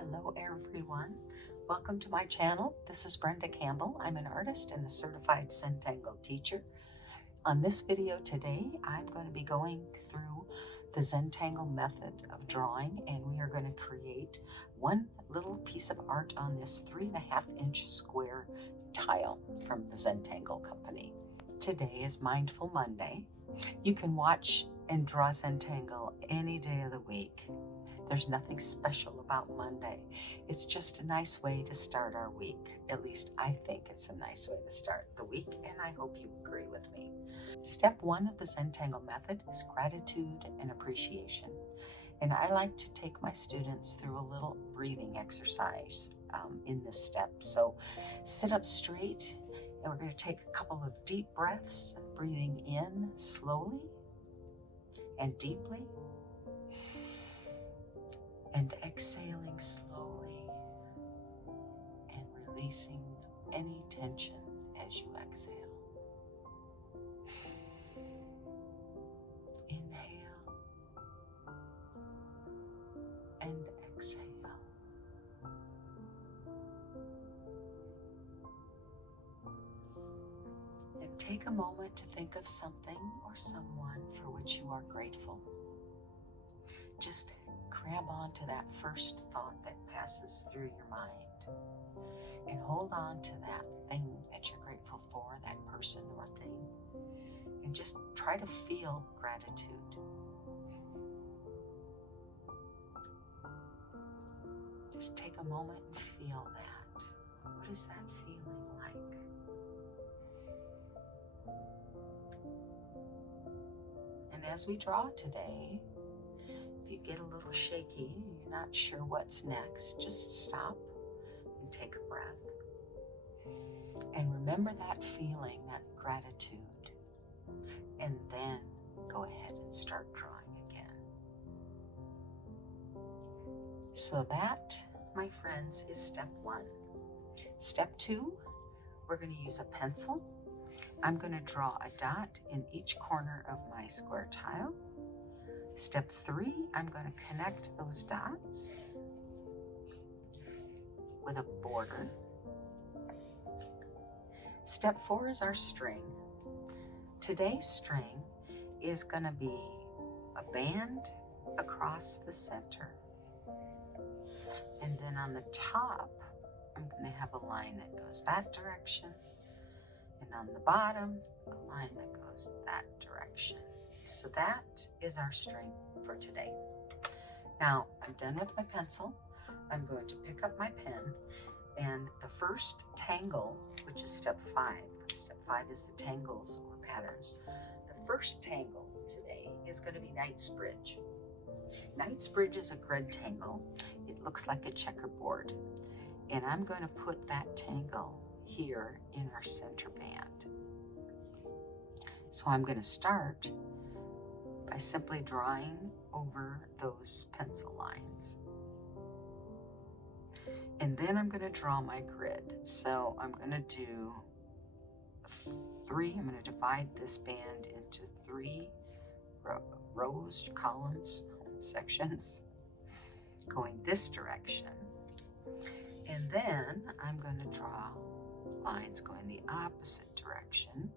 Hello everyone, welcome to my channel. This is Brenda Campbell. I'm an artist and a certified Zentangle teacher. On this video today, I'm going to be going through the Zentangle method of drawing, and we are going to create one little piece of art on this 3.5-inch square tile from the Zentangle company. Today is Mindful Monday. You can watch and draw Zentangle any day of the week. There's nothing special about Monday. It's just a nice way to start our week. At least I think it's a nice way to start the week, and I hope you agree with me. Step 1 of the Zentangle method is gratitude and appreciation. And I like to take my students through a little breathing exercise in this step. So sit up straight, and we're going to take a couple of deep breaths, breathing in slowly and deeply, and exhaling slowly and releasing any tension as you exhale. Inhale and exhale. And take a moment to think of something or someone for which you are grateful. Just grab on to that first thought that passes through your mind and hold on to that thing that you're grateful for, that person or thing, and just try to feel gratitude. Just take a moment and feel that. What is that feeling like? And as we draw today, if you get a little shaky, you're not sure what's next, just stop and take a breath. And remember that feeling, that gratitude, and then go ahead and start drawing again. So that, my friends, is step 1. Step 2, we're going to use a pencil. I'm going to draw a dot in each corner of my square tile. Step 3, I'm going to connect those dots with a border. Step 4 is our string. Today's string is going to be a band across the center. And then on the top, I'm going to have a line that goes that direction. And on the bottom, a line that goes that direction. So that is our string for today. Now, I'm done with my pencil. I'm going to pick up my pen, and the first tangle, which is step 5. Step 5 is the tangles or patterns. The first tangle today is going to be Knight's Bridge. Knight's Bridge is a grid tangle. It looks like a checkerboard. And I'm going to put that tangle here in our center band. So I'm going to start by simply drawing over those pencil lines. And then I'm going to draw my grid. So I'm going to do 3. I'm going to divide this band into 3 rows, columns, sections, going this direction. And then I'm going to draw lines going the opposite direction.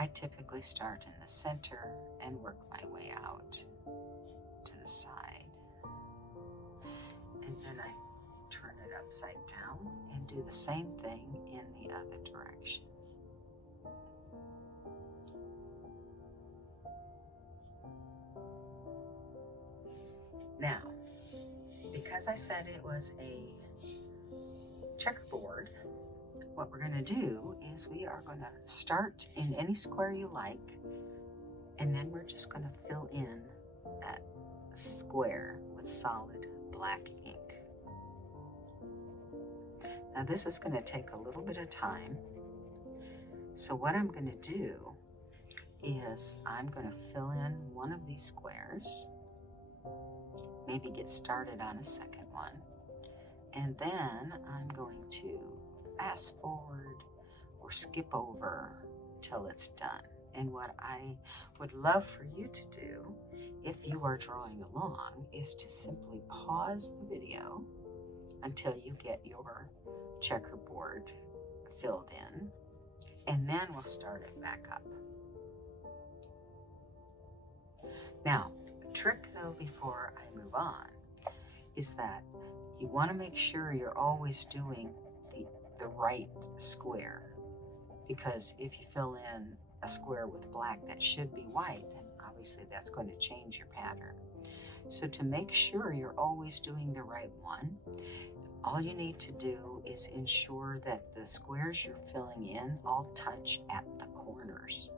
I typically start in the center and work my way out to the side. And then I turn it upside down and do the same thing in the other direction. Now, because I said it was a checkerboard, what we're going to do is we are going to start in any square you like, and then we're just going to fill in that square with solid black ink. Now this is going to take a little bit of time, so what I'm going to do is I'm going to fill in one of these squares, maybe get started on a second one, and then I'm going to fast forward or skip over till it's done. And what I would love for you to do, if you are drawing along, is to simply pause the video until you get your checkerboard filled in, and then we'll start it back up. Now, a trick though before I move on is that you want to make sure you're always doing the right square, because if you fill in a square with black that should be white, then obviously that's going to change your pattern. So to make sure you're always doing the right one, all you need to do is ensure that the squares you're filling in all touch at the corners.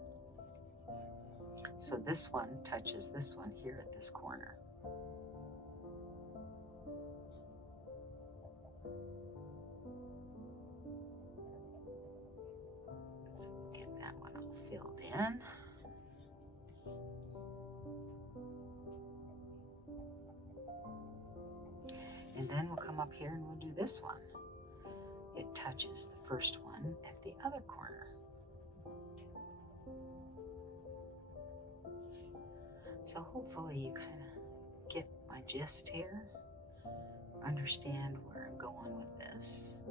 So this one touches this one here at this corner. So get that one all filled in. And then we'll come up here and we'll do this one. It touches the first one at the other corner. So hopefully you kind of get my gist here, understand where I'm going with this.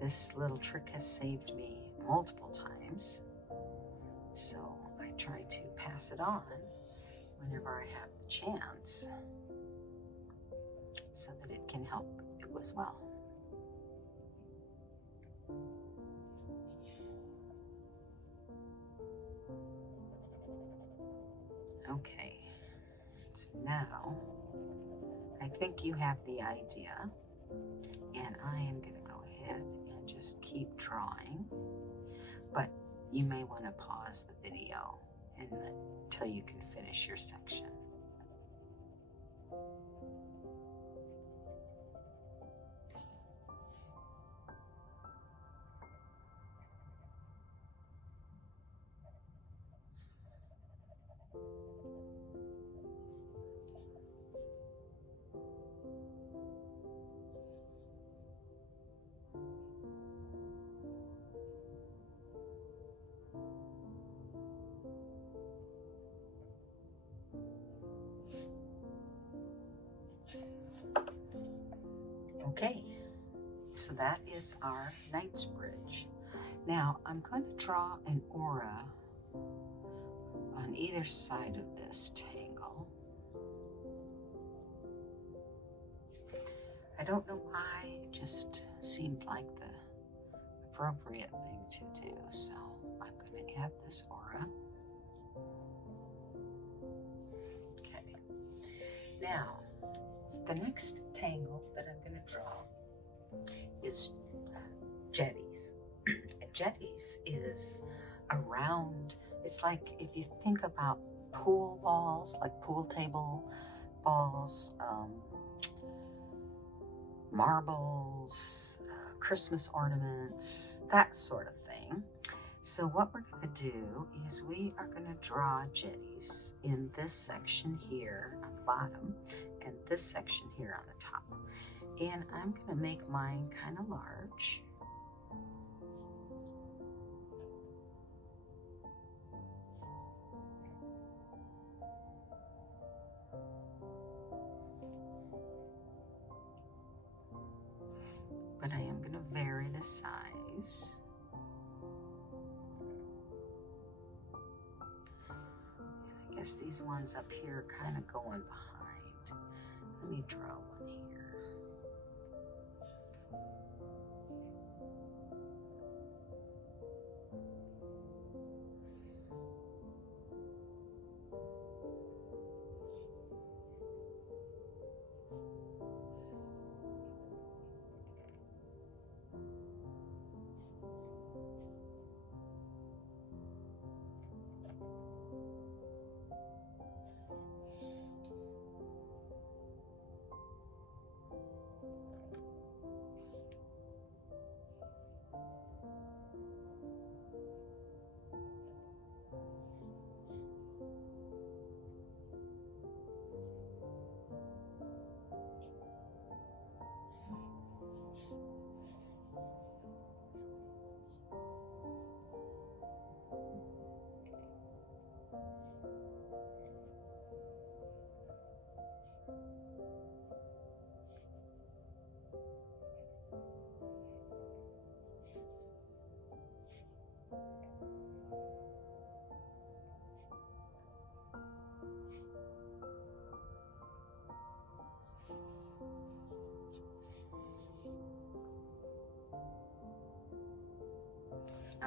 This little trick has saved me multiple times, so I try to pass it on whenever I have the chance so that it can help you as well. Okay, so now I think you have the idea, and I am going to go ahead and just keep drawing, but you may want to pause the video until you can finish your section. Okay, so that is our Knight's Bridge. Now I'm going to draw an aura on either side of this tangle. I don't know why, it just seemed like the appropriate thing to do, so I'm going to add this aura. Okay, now the next tangle that I'm going to draw is jetties. Jetties is a round, it's like if you think about pool balls, like pool table balls, marbles, Christmas ornaments, that sort of thing. So what we're going to do is we are going to draw jetties in this section here on the bottom and this section here on the top. And I'm going to make mine kind of large. But I am going to vary the size. I guess these ones up here are kind of going behind. Let me draw one here.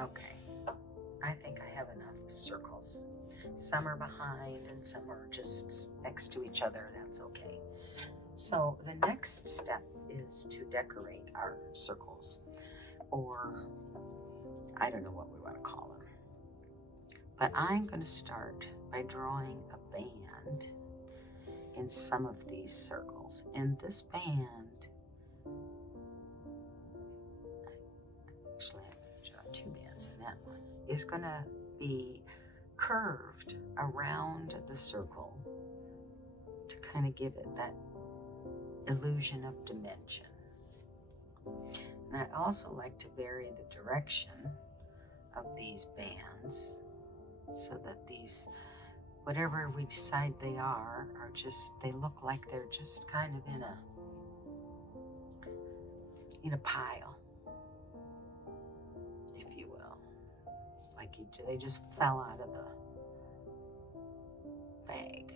Okay, I think I have enough circles. Some are behind and some are just next to each other. That's okay. So the next step is to decorate our circles, or I don't know what we want to call them. But I'm going to start by drawing a band in some of these circles. And this band, actually I'm going to draw two bands in that one, is going to be curved around the circle to kind of give it that illusion of dimension. And I also like to vary the direction of these bands so that these, whatever we decide they are just, they look like they're just kind of in a pile, if you will. Like they just fell out of the bag.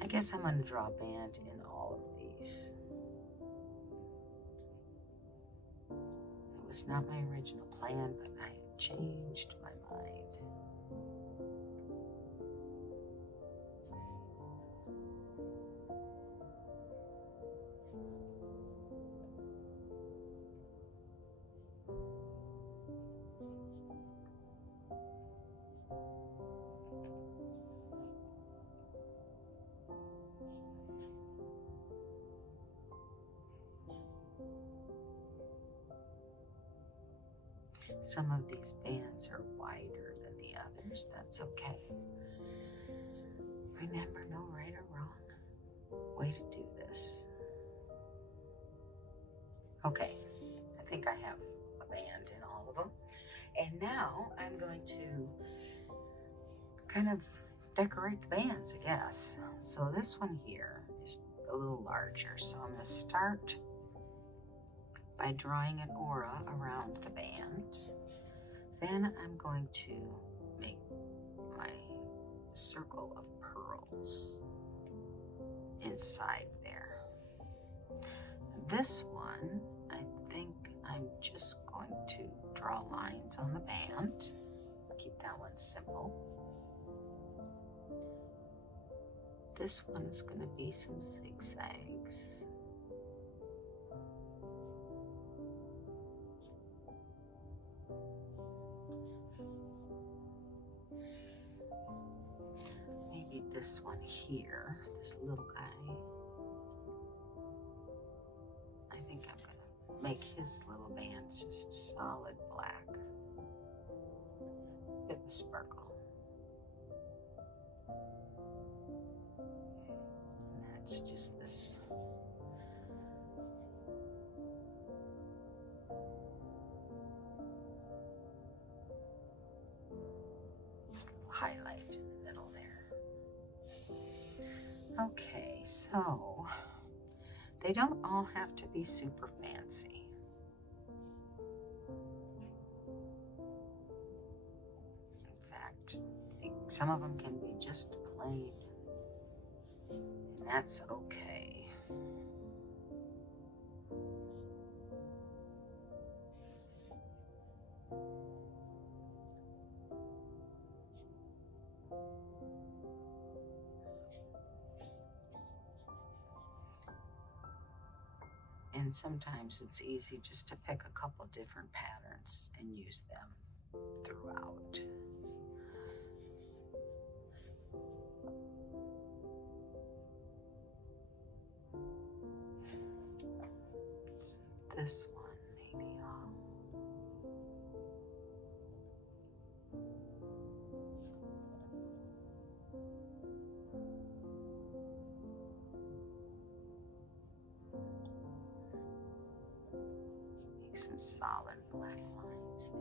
I guess I'm going to draw a band in all of these. It was not my original plan, but I changed my mind. Some of these bands are wider than the others. That's okay. Remember, no right or wrong way to do this. Okay, I think I have a band in all of them. And now I'm going to kind of decorate the bands, I guess. So this one here is a little larger. So I'm going to start by drawing an aura around the band. Then I'm going to make my circle of pearls inside there. This one, I think I'm just going to draw lines on the band. Keep that one simple. This one is going to be some zigzags. Maybe this one here, this little guy. I think I'm going to make his little bands just solid black with the sparkle. And that's just this little highlight in the middle there. Okay, so they don't all have to be super fancy. In fact, I think some of them can be just plain, and that's okay. And sometimes it's easy just to pick a couple different patterns and use them throughout. So this one, maybe I'll make some solid black lines there.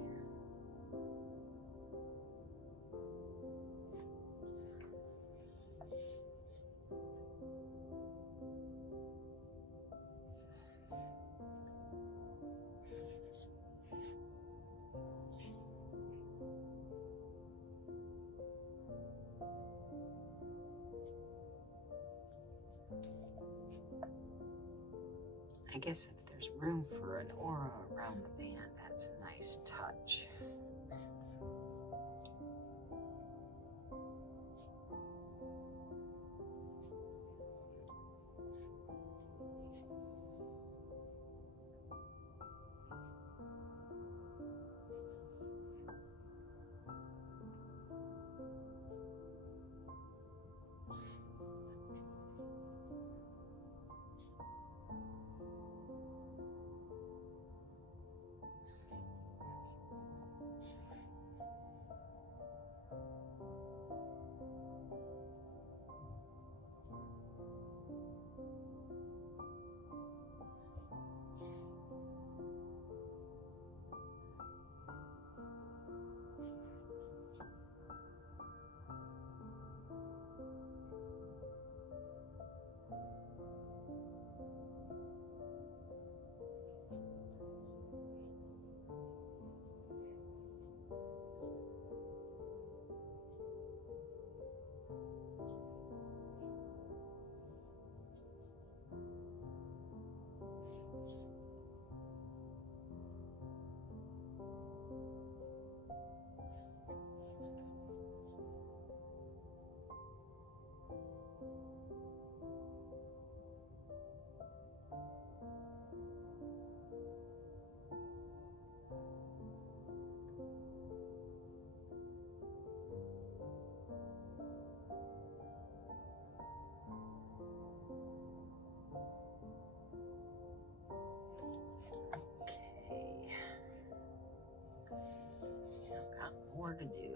I guess if there's room for an aura around the band, that's a nice nice touch. Still got more to do.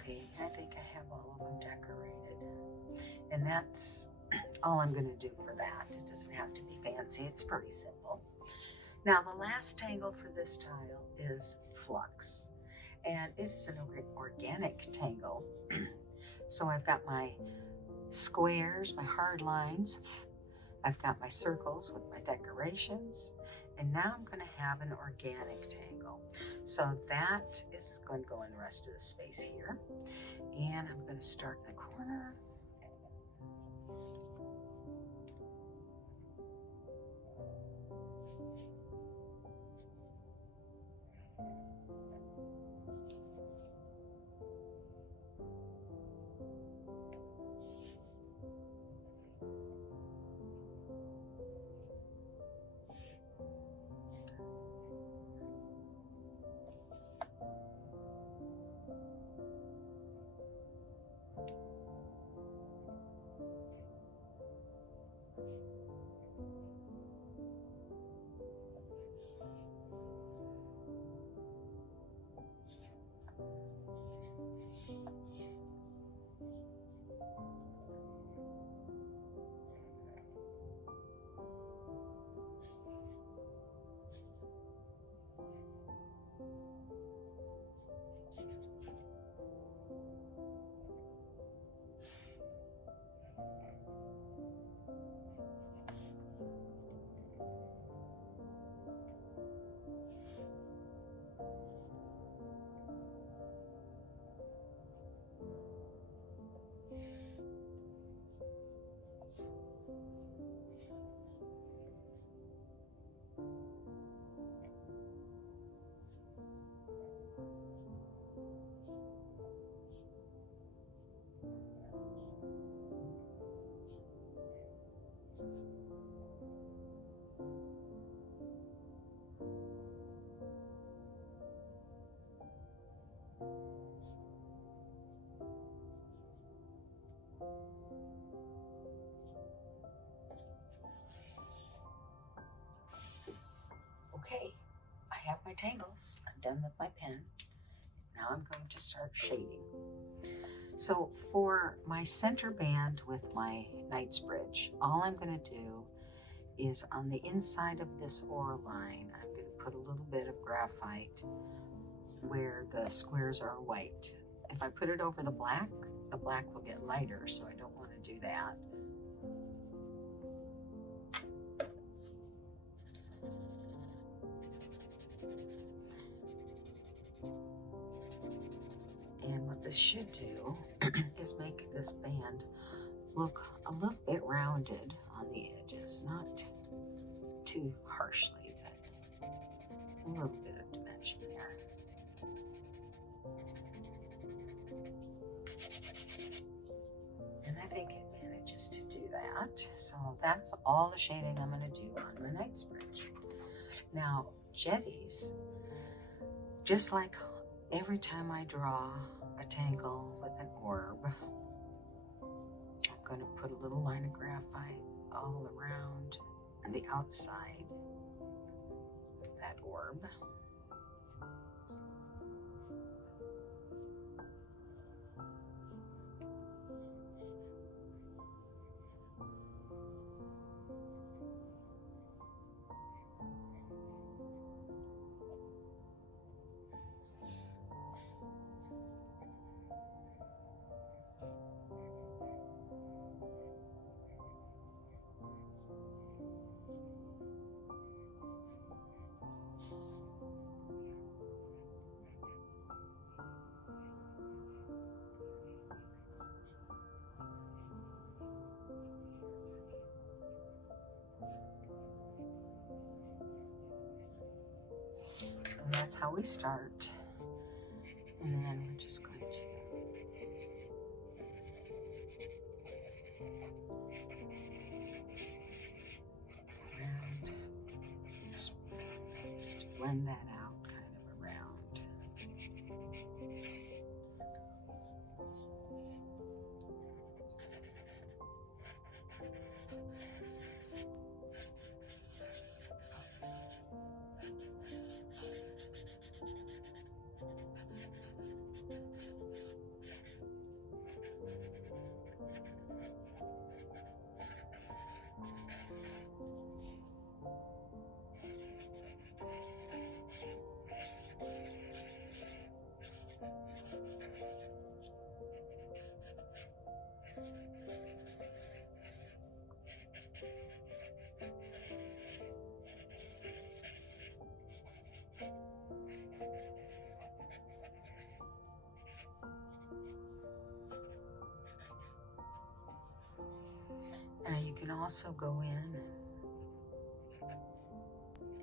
Okay, I think I have all of them decorated. And that's all I'm going to do for that. It doesn't have to be fancy. It's pretty simple. Now, the last tangle for this tile is flux. And it is an organic tangle. So I've got my squares, my hard lines. I've got my circles with my decorations. And now I'm going to have an organic tangle. So that is going to go in the rest of the space here. And I'm going to start in the corner. my tangles. I'm done with my pen. Now I'm going to start shading. So for my center band with my Knight's Bridge, all I'm going to do is on the inside of this oar line, I'm going to put a little bit of graphite where the squares are white. If I put it over the black will get lighter, so I don't want to do that. And what this should do is make this band look a little bit rounded on the edges, not too harshly, but a little bit of dimension there. And I think it manages to do that. So that's all the shading I'm going to do on my Knight's Bridge. Now, jetties, just like every time I draw a tangle with an orb, I'm going to put a little line of graphite all around the outside of that orb. So that's how we start. And then we're just going to just blend that out kind of around. Now you can also go in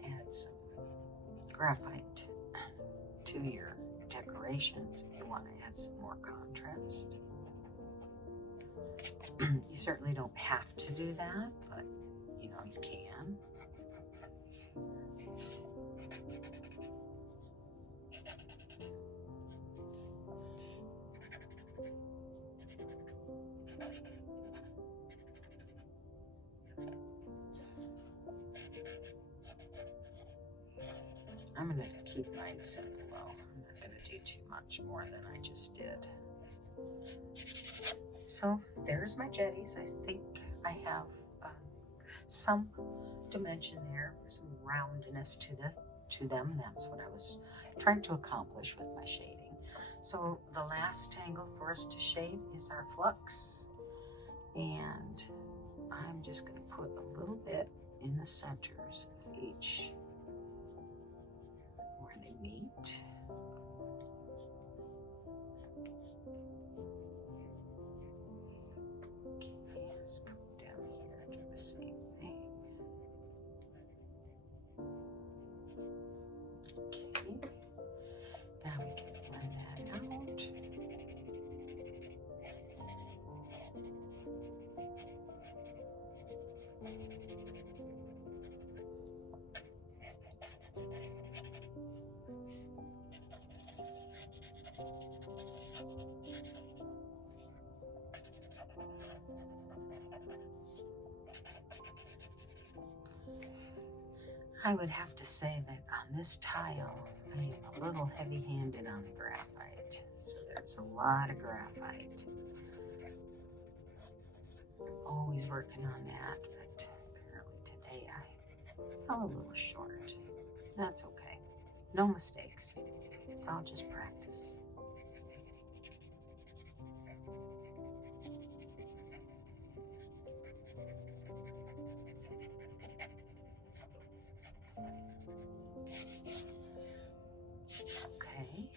and add some graphite to your decorations if you want to add some more contrast. You certainly don't have to do that, but you know, you can. I'm going to keep mine simple though. I'm not going to do too much more than I just did. So there's my jetties. I think I have some dimension there, some roundness to them. That's what I was trying to accomplish with my shading. So the last tangle for us to shade is our flux, and I'm just going to put a little bit in the centers of each where they meet. Okay, let's come down here and do the same thing. Okay, now we can blend that out. I would have to say that on this tile, I am a little heavy-handed on the graphite. So there's a lot of graphite. I'm always working on that, but apparently today I fell a little short. That's okay. No mistakes. It's all just practice. Okay,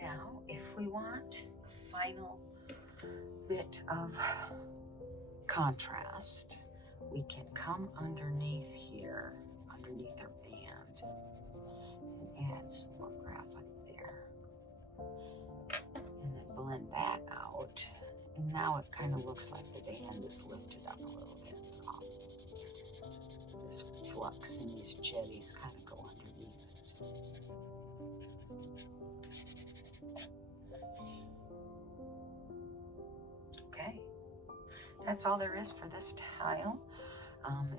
now if we want a final bit of contrast, we can come underneath here, underneath our band, and add some more graphite there. And then blend that out. And now it kind of looks like the band is lifted up a little bit. This flux and these jetties kind of go underneath it. Okay, that's all there is for this tile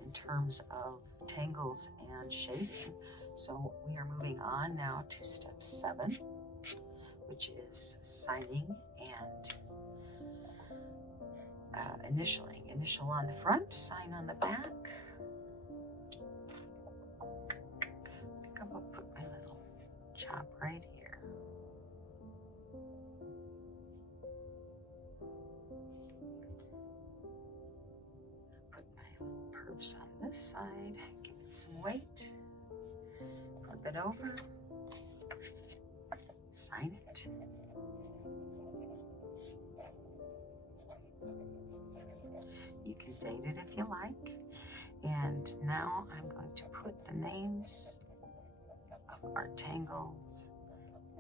in terms of tangles and shaping. So we are moving on now to step 7, which is signing and initialing. Initial on the front, sign on the back. I think I'm going to put my little chop right here. Put my little perfs on this side, give it some weight, flip it over, sign it. You can date it if you like. And now I'm going to put the names of our tangles,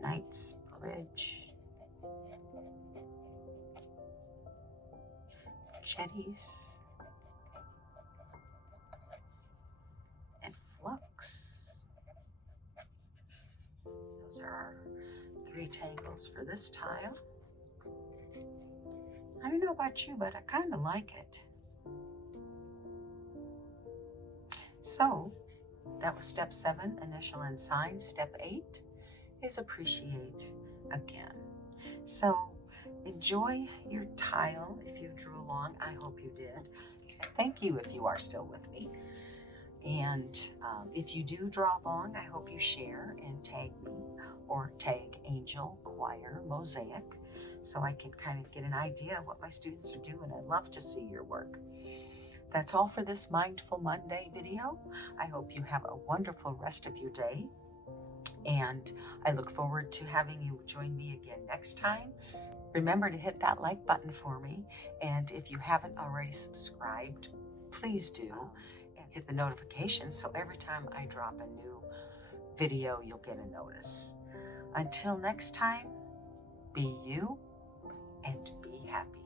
Knight's Bridge, jetties, and flux. Those are our 3 tangles for this tile. I don't know about you, but I kind of like it. So that was step 7, initial and sign. Step 8 is appreciate again. So enjoy your tile if you drew along. I hope you did. Thank you if you are still with me. And if you do draw along, I hope you share and tag me or tag Angel, Choir, Mosaic, so I can kind of get an idea of what my students are doing. I'd love to see your work. That's all for this Mindful Monday video. I hope you have a wonderful rest of your day. And I look forward to having you join me again next time. Remember to hit that like button for me. And if you haven't already subscribed, please do. And hit the notification so every time I drop a new video, you'll get a notice. Until next time, be you and be happy.